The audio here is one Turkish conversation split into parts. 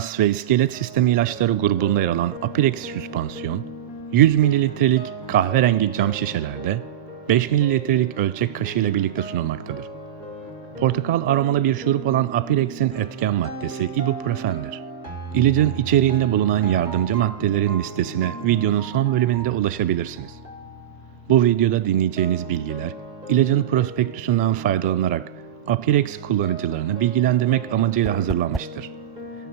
kas ve iskelet sistemi ilaçları grubunda yer alan Apirex süspansiyon, 100 mililitrelik kahverengi cam şişelerde 5 mililitrelik ölçek kaşığıyla birlikte sunulmaktadır. Portakal aromalı bir şurup olan Apirex'in etken maddesi ibuprofendir. İlacın içeriğinde bulunan yardımcı maddelerin listesine videonun son bölümünde ulaşabilirsiniz. Bu videoda dinleyeceğiniz bilgiler, ilacın prospektüsünden faydalanarak Apirex kullanıcılarını bilgilendirmek amacıyla hazırlanmıştır.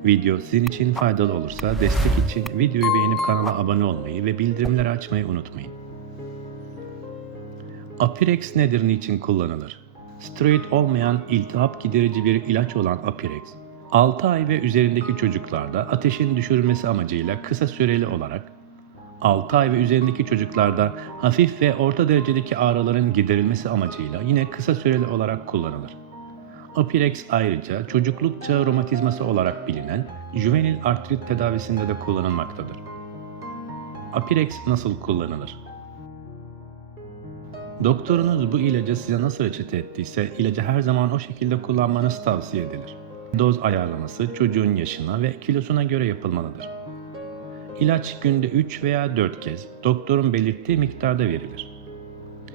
Video sizin için faydalı olursa destek için videoyu beğenip kanala abone olmayı ve bildirimleri açmayı unutmayın. Apirex nedir, niçin kullanılır? Steroid olmayan iltihap giderici bir ilaç olan Apirex, 6 ay ve üzerindeki çocuklarda ateşin düşürülmesi amacıyla kısa süreli olarak 6 ay ve üzerindeki çocuklarda hafif ve orta derecedeki ağrıların giderilmesi amacıyla yine kısa süreli olarak kullanılır. Apirex ayrıca çocukluk çağı romatizması olarak bilinen juvenil artrit tedavisinde de kullanılmaktadır. Apirex nasıl kullanılır? Doktorunuz bu ilacı size nasıl reçete ettiyse ilacı her zaman o şekilde kullanmanız tavsiye edilir. Doz ayarlaması çocuğun yaşına ve kilosuna göre yapılmalıdır. İlaç günde 3 veya 4 kez doktorun belirttiği miktarda verilir.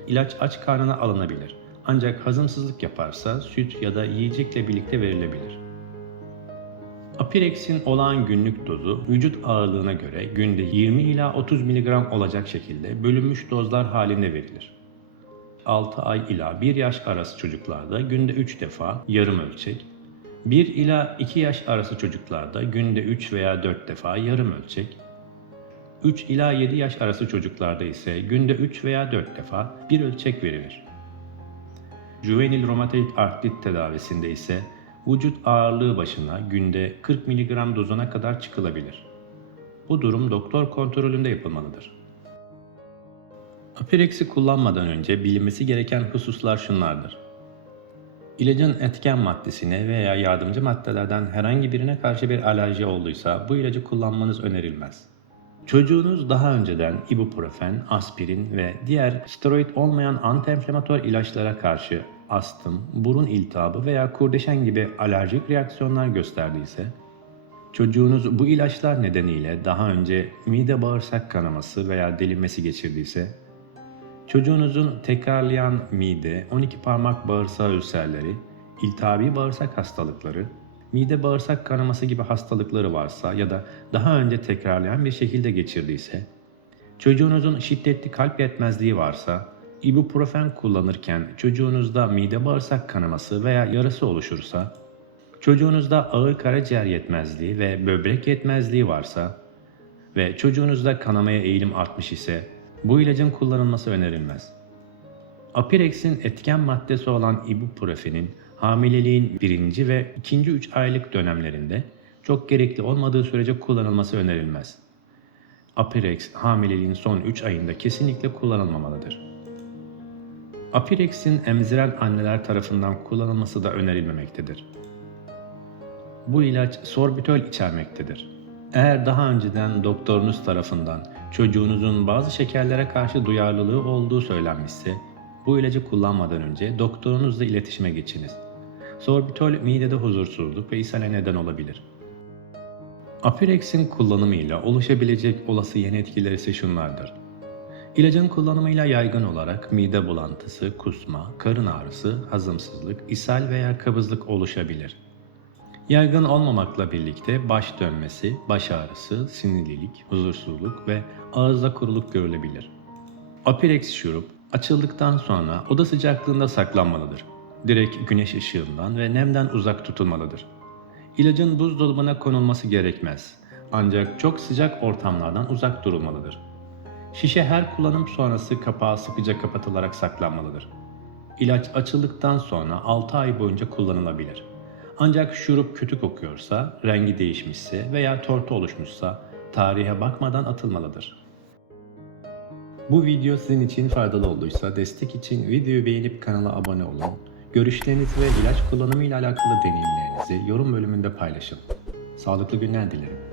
İlaç aç karnına alınabilir. Ancak hazımsızlık yaparsa süt ya da yiyecekle birlikte verilebilir. Apirex'in olağan günlük dozu vücut ağırlığına göre günde 20 ila 30 mg olacak şekilde bölünmüş dozlar halinde verilir. 6 ay ila 1 yaş arası çocuklarda günde 3 defa yarım ölçek, 1 ila 2 yaş arası çocuklarda günde 3 veya 4 defa yarım ölçek, 3 ila 7 yaş arası çocuklarda ise günde 3 veya 4 defa bir ölçek verilir. Juvenil romatoid artrit tedavisinde ise vücut ağırlığı başına günde 40 mg dozuna kadar çıkılabilir. Bu durum doktor kontrolünde yapılmalıdır. Apirex'i kullanmadan önce bilinmesi gereken hususlar şunlardır. İlacın etken maddesine veya yardımcı maddelerden herhangi birine karşı bir alerji olduysa bu ilacı kullanmanız önerilmez. Çocuğunuz daha önceden ibuprofen, aspirin ve diğer steroid olmayan antiinflamatuar ilaçlara karşı astım, burun iltihabı veya kurdeşen gibi alerjik reaksiyonlar gösterdiyse, çocuğunuz bu ilaçlar nedeniyle daha önce mide bağırsak kanaması veya delinmesi geçirdiyse, çocuğunuzun tekrarlayan mide, 12 parmak bağırsağı ülserleri, iltihabi bağırsak hastalıkları, mide bağırsak kanaması gibi hastalıkları varsa ya da daha önce tekrarlayan bir şekilde geçirdiyse, çocuğunuzun şiddetli kalp yetmezliği varsa, ibuprofen kullanırken çocuğunuzda mide bağırsak kanaması veya yarası oluşursa, çocuğunuzda ağır karaciğer yetmezliği ve böbrek yetmezliği varsa ve çocuğunuzda kanamaya eğilim artmış ise bu ilacın kullanılması önerilmez. Apirex'in etken maddesi olan ibuprofenin hamileliğin birinci ve ikinci 3 aylık dönemlerinde çok gerekli olmadığı sürece kullanılması önerilmez. Apirex hamileliğin son 3 ayında kesinlikle kullanılmamalıdır. Apirex'in emziren anneler tarafından kullanılması da önerilmemektedir. Bu ilaç sorbitol içermektedir. Eğer daha önceden doktorunuz tarafından çocuğunuzun bazı şekerlere karşı duyarlılığı olduğu söylenmişse, bu ilacı kullanmadan önce doktorunuzla iletişime geçiniz. Sorbitol midede huzursuzluk ve ishale neden olabilir. Apirex'in kullanımıyla oluşabilecek olası yan etkiler ise şunlardır. İlacın kullanımıyla yaygın olarak mide bulantısı, kusma, karın ağrısı, hazımsızlık, ishal veya kabızlık oluşabilir. Yaygın olmamakla birlikte baş dönmesi, baş ağrısı, sinirlilik, huzursuzluk ve ağızda kuruluk görülebilir. Apirex şurup açıldıktan sonra oda sıcaklığında saklanmalıdır. Direkt güneş ışığından ve nemden uzak tutulmalıdır. İlacın buzdolabına konulması gerekmez. Ancak çok sıcak ortamlardan uzak durulmalıdır. Şişe her kullanım sonrası kapağı sıkıca kapatılarak saklanmalıdır. İlaç açıldıktan sonra 6 ay boyunca kullanılabilir. Ancak şurup kötü kokuyorsa, rengi değişmişse veya tortu oluşmuşsa tarihe bakmadan atılmalıdır. Bu video sizin için faydalı olduysa destek için videoyu beğenip kanala abone olun. Görüşlerinizi ve ilaç kullanımı ile alakalı deneyimlerinizi yorum bölümünde paylaşın. Sağlıklı günler dilerim.